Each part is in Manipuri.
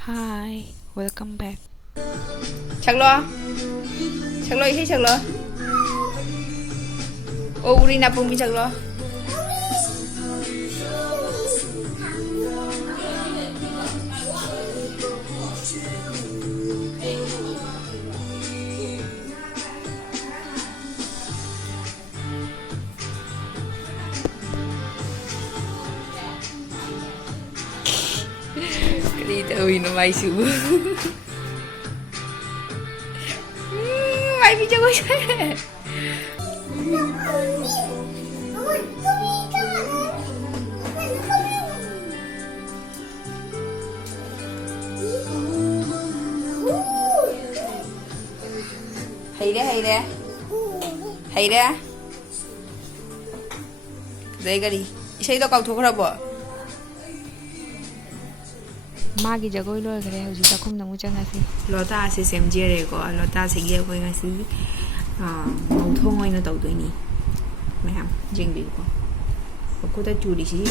Hi, welcome back. Chaklo, chaklo isi chaklo. Oh, uri na pumi chaklo. Dito uwi na may subo. May video ko siya. Hayre. Dai gari. Isai do kau thokhrabo. Magi jagoi loigre hauji takhum namu changasi. Lota ase semjere ko lota se ge ko ngasi ngau thong oina tawdoini mayam jingbi ko ko ta churi si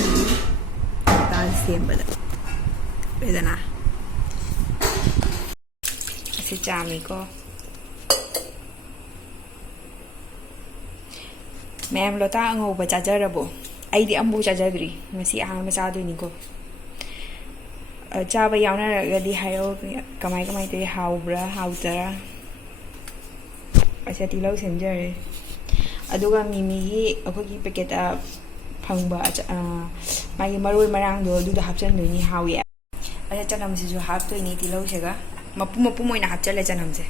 ta sembada bedana ase chami ko mayam lota ngau ba chajarabo aidi ambu chajadri ngasi ahama chadoini ko चाबा याउनरगदि हायो कमाई कमाई ते हाउब्रा हाउतरा असे तिलौ सेमजरे अदुगा मिमीगी अखोगी पैकेट फंगबा मागी मरोय मरांगदो अदुदा हापचनदोनी हाउय असे चनमसिजु हापतोयनी तिलौ सेगा मपु मपु Moina हापचले चनमसे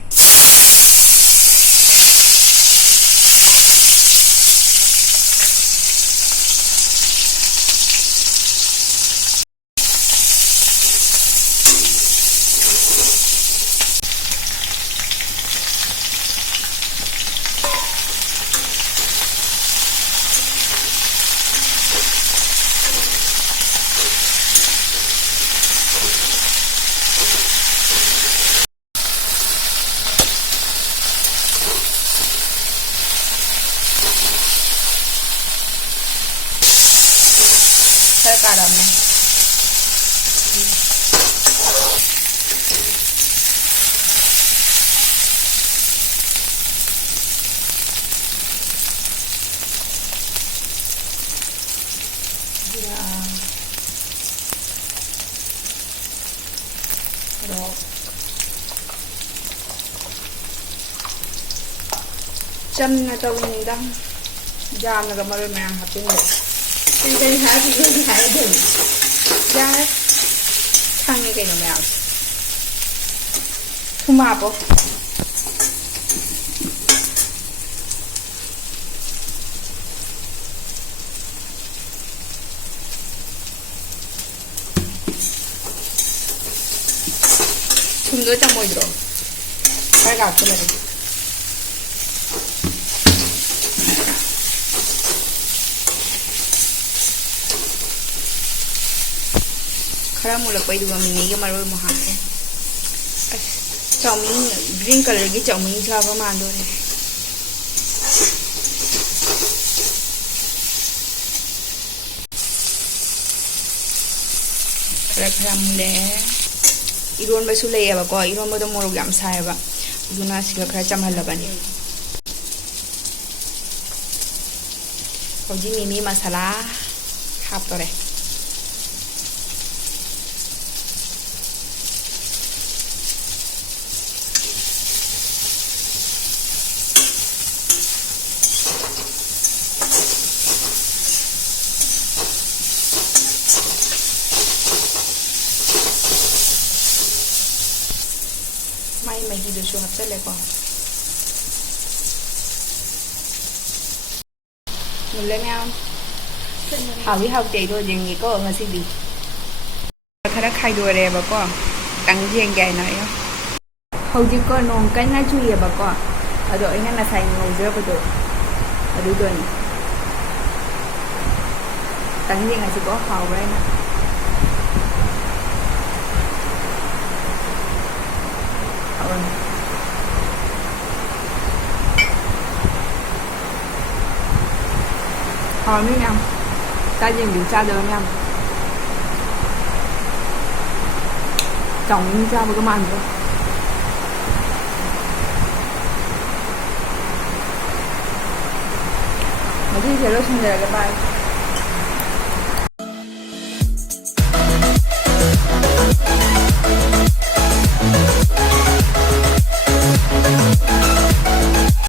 Karamnya châm là tàu mình đang jam là cái mày hạt trên này cái hạt thì cái hạt đừng ra thang cái nó mèo không mà bố chúng tôi trong môi rồi phải gặp cái này खरा मुलक पे दुआ मिनी के मरोय मोहा के चाउमीन ग्रीन कलर की चाउमीन साबा मांदो रे खरा मुले इरोन बसु लेयबा को इरोन बदो मोरग याम सायबा दुना सिगा खरा चमहलबनी हौजी मिमी मसाला हापतोरे mai hidu su hapsele ko mulle meow hawi hawte do jengi ko ngasi di khara khai do re ba ko tang jeng gai na yo hauji ko nong kan na chu ye ba ko ado ina na sai ngau je ba do adu do ni tang jeng ngasi ko haw re na Hỏi mấy em ta dừng điều tra được không em 정잡으면 안 돼. 어디 제로 친구들에게 말.